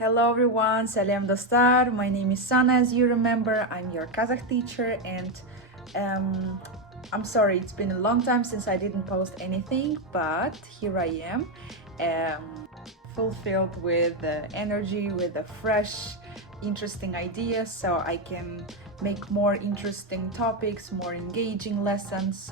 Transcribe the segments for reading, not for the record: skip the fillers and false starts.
Hello everyone, salam dostlar. My name is Sana, as you remember. I'm your Kazakh teacher, and I'm sorry, it's been a long time since I didn't post anything, but here I am, fulfilled with energy, with a fresh, interesting ideas, so I can make more interesting topics, more engaging lessons.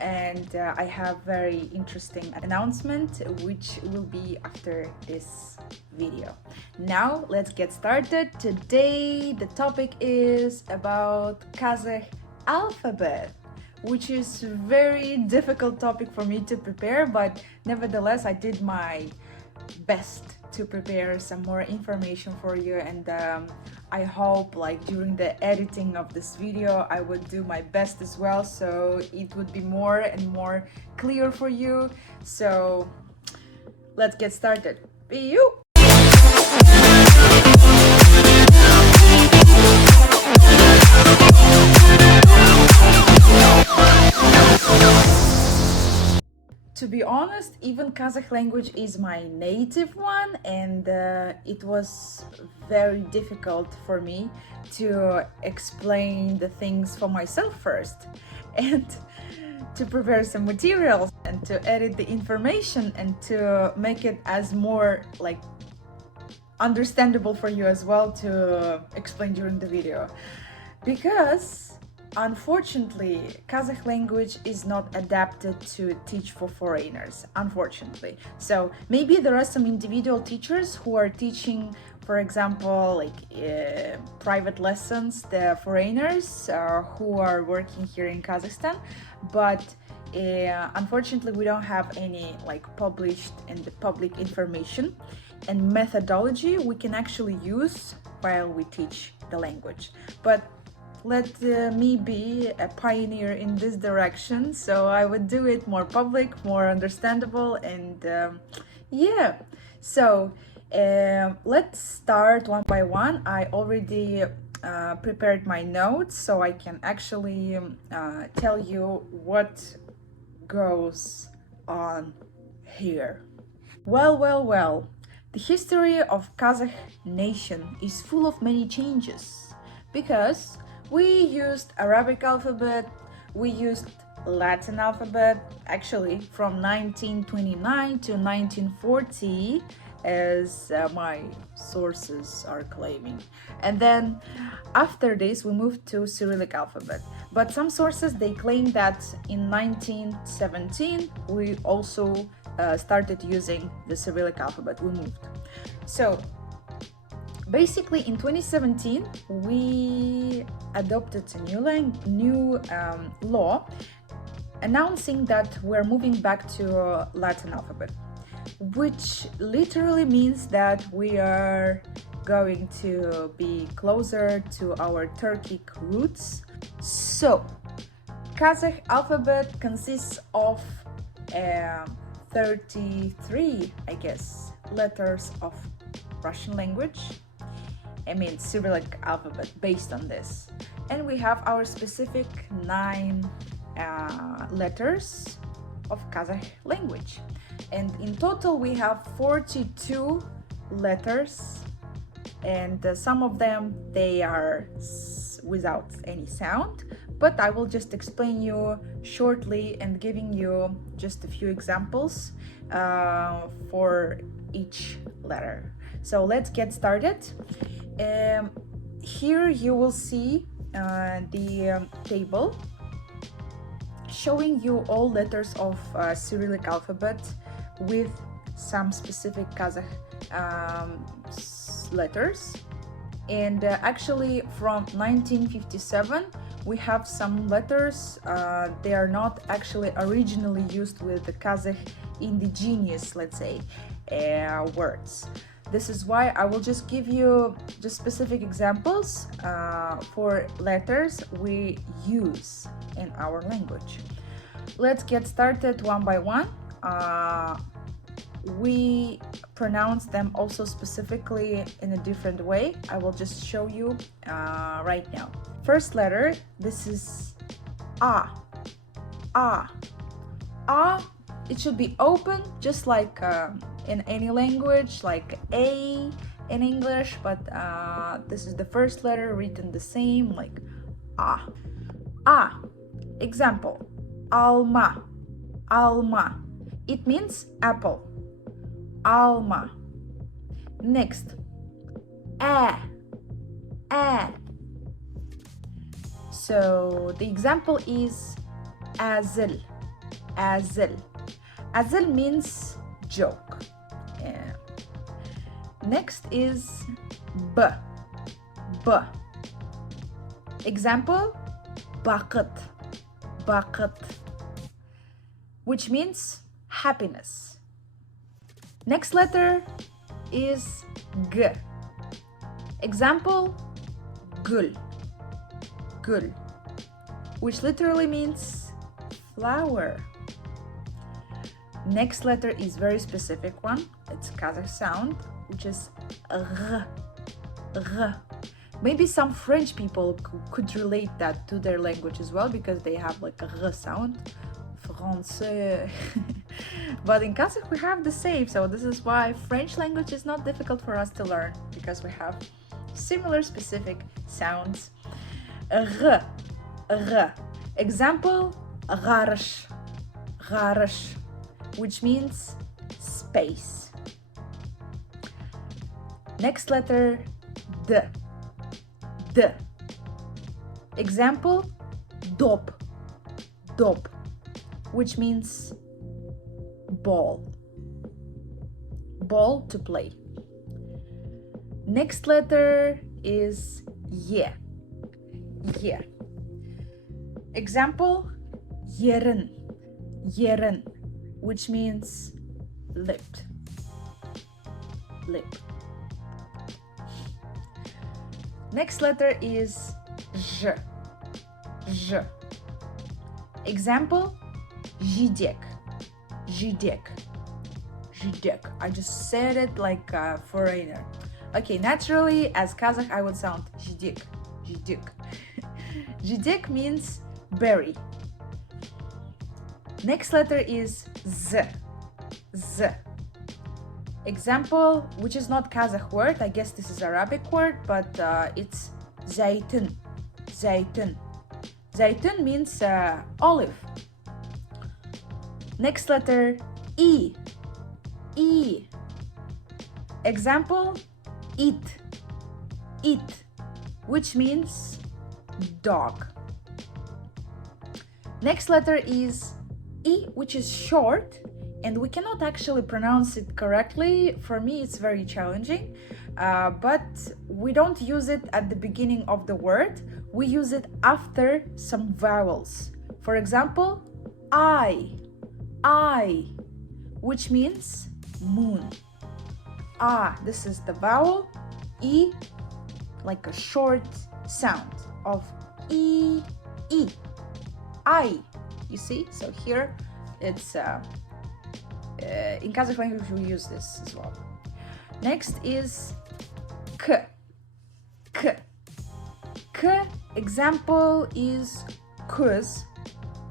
And I have very interesting announcement which will be after this video. Now let's get started. Today the topic is about Kazakh alphabet, which is a very difficult topic for me to prepare, but nevertheless I did my best to prepare some more information for you, and I hope like during the editing of this video I would do my best as well, so it would be more and more clear for you. So let's get started. Be you. To be honest, even Kazakh language is my native one, and it was very difficult for me to explain the things for myself first, and to prepare some materials, and to edit the information, and to make it as more like understandable for you as well to explain during the video. Because unfortunately, Kazakh language is not adapted to teach for foreigners, unfortunately. So maybe there are some individual teachers who are teaching, for example, like private lessons, the foreigners who are working here in Kazakhstan, but unfortunately we don't have any like published and public information and methodology we can actually use while we teach the language. But let me be a pioneer in this direction, so I would do it more public, more understandable, and yeah. So let's start one by one. I already prepared my notes, so I can actually tell you what goes on here. Well. The history of Kazakh nation is full of many changes, because we used Arabic alphabet, we used Latin alphabet, actually from 1929 to 1940, as my sources are claiming. And then after this we moved to Cyrillic alphabet. But some sources, they claim that in 1917 we also started using the Cyrillic alphabet, we moved. So basically in 2017 we adopted a new law announcing that we're moving back to Latin alphabet, which literally means that we are going to be closer to our Turkic roots. So Kazakh alphabet consists of 33, I guess, letters of Russian language. I mean Cyrillic alphabet based on this. And we have our specific 9 letters of Kazakh language. And in total we have 42 letters, and some of them, they are without any sound, but I will just explain you shortly and giving you just a few examples for each letter. So let's get started. Here you will see the table showing you all letters of Cyrillic alphabet with some specific Kazakh letters. And actually from 1957 we have some letters, they are not actually originally used with the Kazakh indigenous, let's say, words. This is why I will just give you just specific examples for letters we use in our language. Let's get started one by one. We pronounce them also specifically in a different way. I will just show you right now. First letter, this is A. A. A, it should be open, just like in any language, like A, in English, but this is the first letter written the same, like ah. Ah. Example, alma, alma. It means apple. Alma. Next, a, a. So the example is azil, azil. Azil means joke. Yeah. Next is b, b. Example, baqat, baqat, which means happiness. Next letter is g. Example, gul, gul, which literally means flower. Next letter is very specific one. It's Kazakh sound, which is r, r. Maybe some French people could relate that to their language as well, because they have like a r sound. Français. But in Kazakh we have the same, so this is why French language is not difficult for us to learn, because we have similar specific sounds. R, r. Example, garash, garash, which means space. Next letter, d, d. Example, dop, dop, which means ball, ball to play. Next letter is ye, ye. Example, yerin, yerin, which means lip, lip. Next letter is j, j. Example, jidek, jidek, jidek. I just said it like a foreigner. Okay, naturally, as Kazakh, I would sound jidek, jidek. Jidek means berry. Next letter is z, z. Example, which is not Kazakh word, I guess this is Arabic word, but it's zaytun, zaytun. Zaytun means olive. Next letter, e, e. Example, eat, eat, which means dog. Next letter is e, which is short, and we cannot actually pronounce it correctly. For me, it's very challenging, but we don't use it at the beginning of the word. We use it after some vowels. For example, I, which means moon. Ah, this is the vowel, e, like a short sound of e, e, I. You see? So here it's in Kazakh language we use this as well. Next is k, k, k. Example is kuz,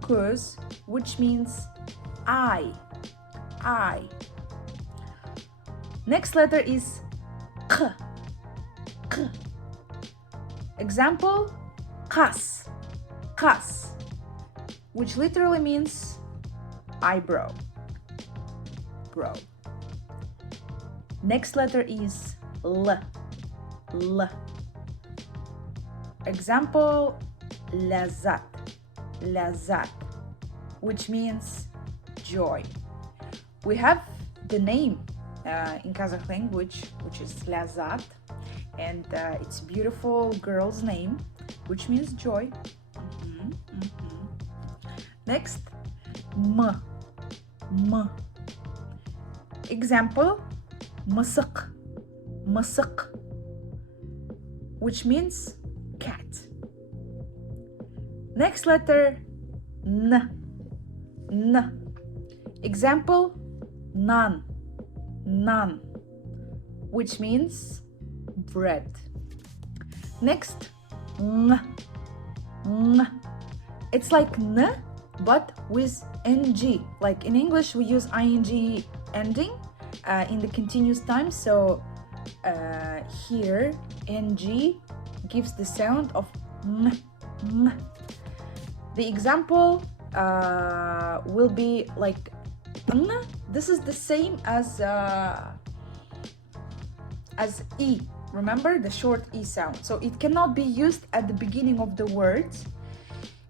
kuz, which means I. Next letter is k, k. Example, kas, kas, which literally means eyebrow, brow. Next letter is l, l. Example, lazat, lazat, which means joy. We have the name in Kazakh language, which is lazat, and it's a beautiful girl's name, which means joy. Next, m, m. Example, mısık, mısık, which means cat. Next letter, n, n. Example, nan, nan, which means bread. Next, ng, ng. It's like n, but with ng. Like in English, we use ing ending in the continuous time. So here ng gives the sound of m. The example will be like n. This is the same as e. Remember the short e sound. So it cannot be used at the beginning of the words.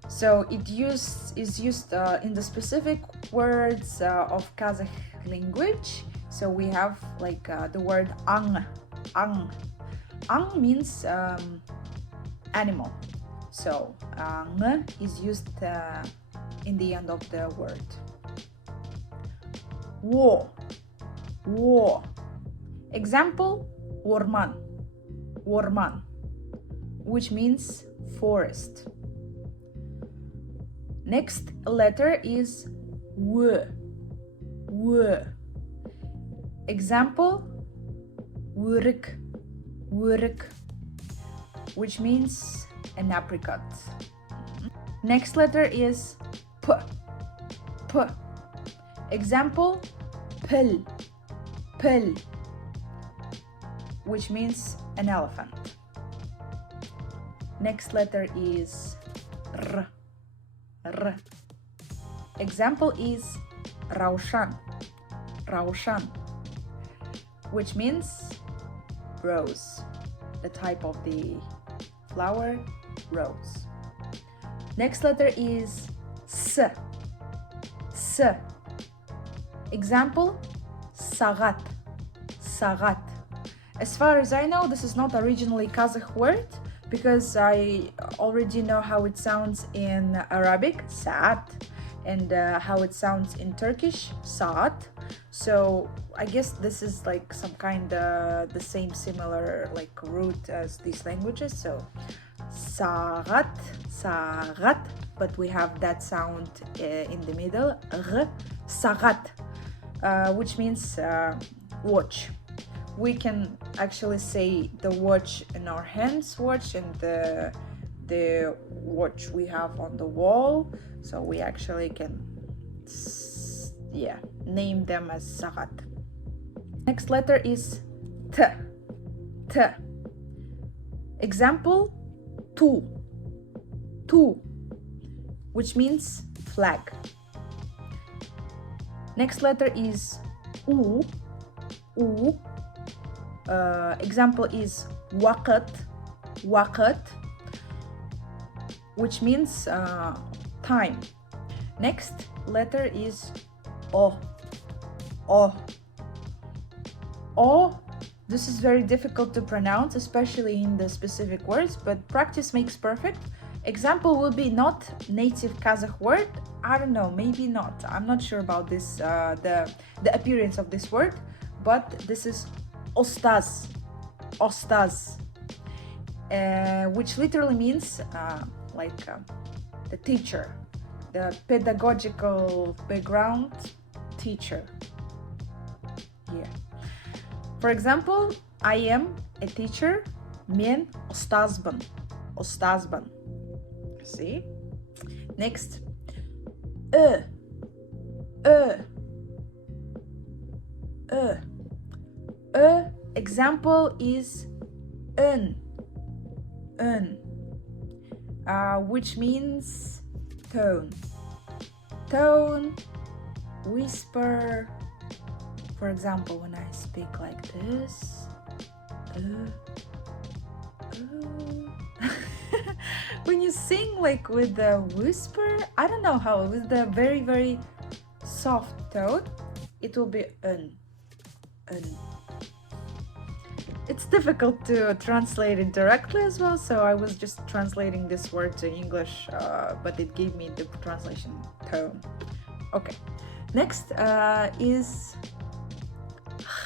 So it is used in the specific words of Kazakh language. So we have like the word ang. Ang means animal. So ng is used in the end of the word. Wo. Example, orman, which means forest. Next letter is w. Example, wurik, which means an apricot. Next letter is p. Example, pil, which means an elephant. Next letter is r. Example is raushan, which means rose, the type of the flower rose. Next letter is s. Example, sagat. As far as I know, this is not originally Kazakh word, because I already know how it sounds in Arabic, saat, and how it sounds in Turkish, saat. So I guess this is like some kind of the same similar like root as these languages. So sagat, but we have that sound in the middle, r, sagat, which means watch. We can actually say the watch in our hands watch and the watch we have on the wall. So we actually can name them as sagat. Next letter is t. Example, tu, which means flag. Next letter is u. Example is waqt, which means time. Next letter is o. This is very difficult to pronounce, especially in the specific words, but practice makes perfect. Example will be not native Kazakh word. I don't know, maybe not. I'm not sure about this, the appearance of this word, but this is ostaz, which literally means the teacher, the pedagogical background teacher. Yeah. For example, I am a teacher, men ostazban. See? Next, example is which means tone, whisper. For example, when I speak like this, when you sing like with the whisper, I don't know how, with the very, very soft tone, it will be It's difficult to translate it directly as well, so I was just translating this word to English, but it gave me the translation tone. Okay, next is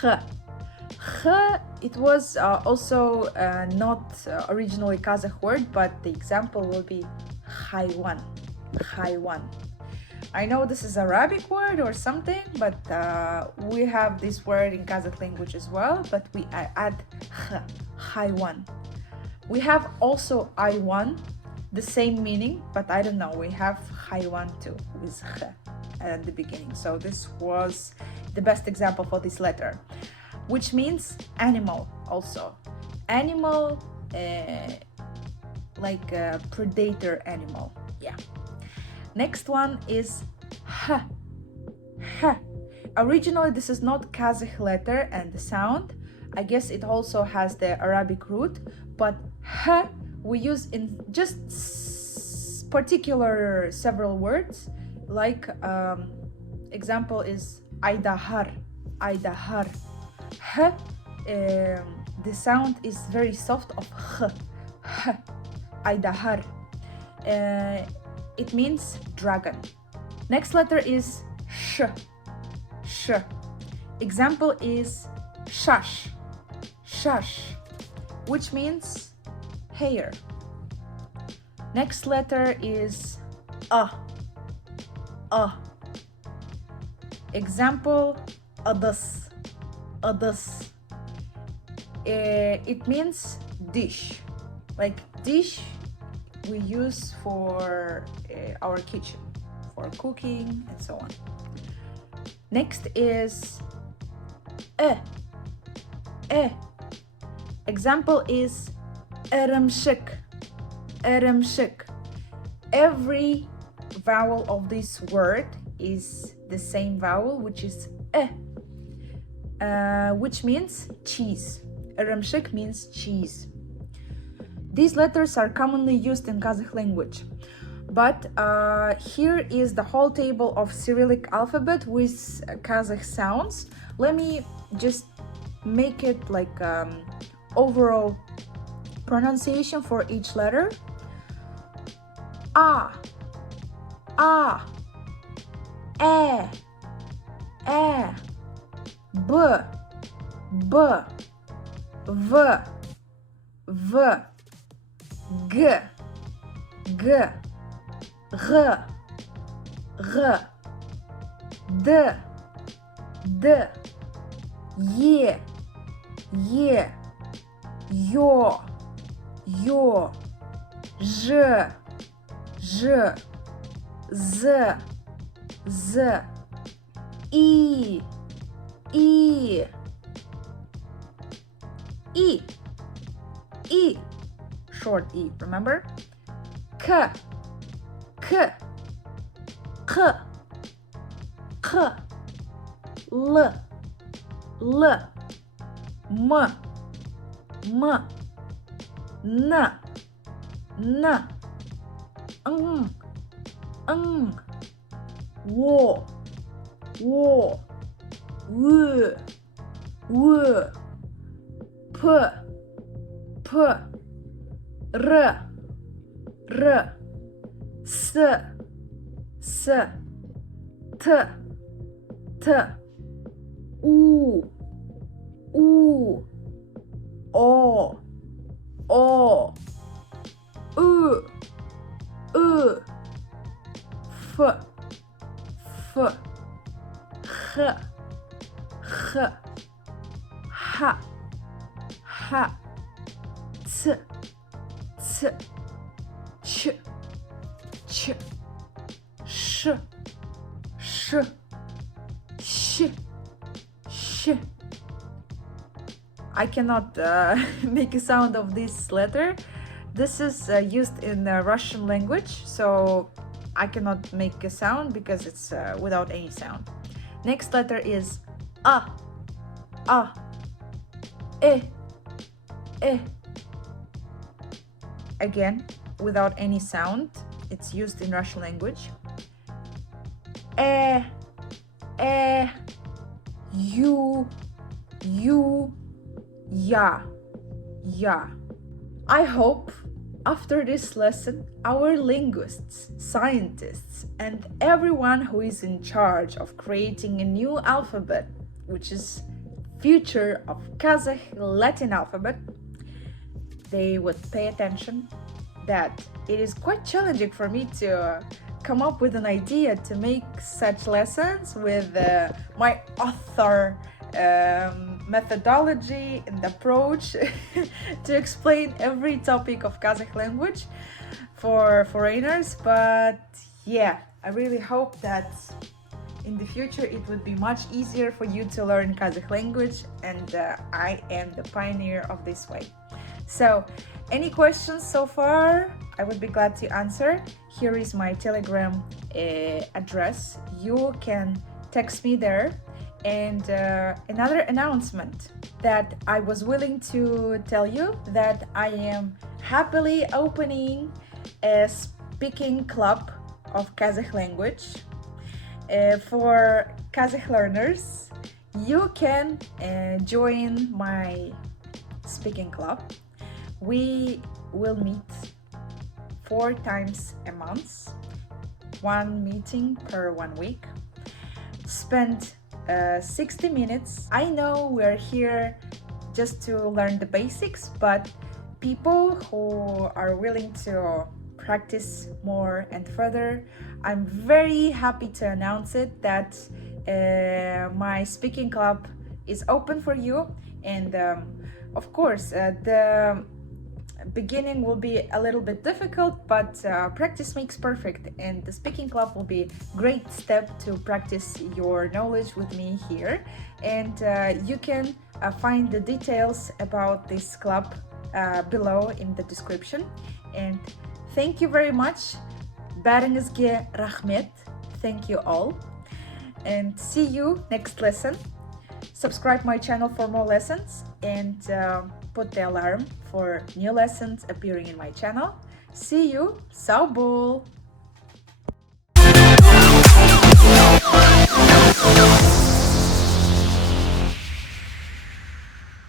h. It was also not originally Kazakh word, but the example will be haywan. I know this is Arabic word or something, but we have this word in Kazakh language as well, but we add haywan. We have also aywan, the same meaning, but I don't know, we have haywan too, with at the beginning. So this was the best example for this letter, which means animal. also. Animal, like a predator animal. Yeah. Next one is h. H. Originally, this is not Kazakh letter and the sound. I guess it also has the Arabic root, but h we use in just particular several words. Like example is Aydahar, Aydahar. H, the sound is very soft of h, h, Aydahar. It means dragon. Next letter is sh, sh. Example is shash, shash, which means hair. Next letter is a, a. Example, adas, adas. It means dish, like dish we use for our kitchen, for cooking and so on. Next is e, e. Example is erimshik, erimshik. Every vowel of this word is the same vowel, which is e, which means cheese. Erimshik means cheese. These letters are commonly used in Kazakh language, but here is the whole table of Cyrillic alphabet with Kazakh sounds. Let me just make it like overall pronunciation for each letter. A, A, E, B, B, V, V, G, G, R, R, D, D, Е, Е, Ё, Ё, Ж, Ж, З, З, И, И, И, short E, remember? K, K, K, K, L, L, M, M, N, N, Ng, Wo, Wo, W, W, P, P, R, R, S, S, T, T, U, U, O, O, U, U, F, F, H, H, H, H, C, C, Ch, Ch, Sh, Sh, Sh, Sh. I cannot make a sound of this letter. This is used in Russian language, so I cannot make a sound because it's without any sound. Next letter is A, A, E, E. Again, without any sound. It's used in Russian language. E, U, Ya, Ya. I hope after this lesson, our linguists, scientists, and everyone who is in charge of creating a new alphabet, which is future of Kazakh Latin alphabet, they would pay attention that it is quite challenging for me to come up with an idea to make such lessons with my author methodology and approach to explain every topic of Kazakh language for foreigners. But yeah, I really hope that in the future it would be much easier for you to learn Kazakh language, and I am the pioneer of this way. So, any questions so far? I would be glad to answer. Here is my Telegram address. You can text me there. And another announcement that I was willing to tell you that I am happily opening a speaking club of Kazakh language for Kazakh learners. You can join my speaking club. We will meet 4 times a month, 1 meeting per 1 week. Spend 60 minutes. I know we're here just to learn the basics, but people who are willing to practice more and further, I'm very happy to announce it that my speaking club is open for you. And of course, the beginning will be a little bit difficult, but practice makes perfect, and the speaking club will be a great step to practice your knowledge with me here. And you can find the details about this club below in the description. And thank you very much. Бәріңізге рахмет. Thank you all, and see you next lesson. Subscribe my channel for more lessons, and put the alarm for new lessons appearing in my channel. See you. Sağ bol.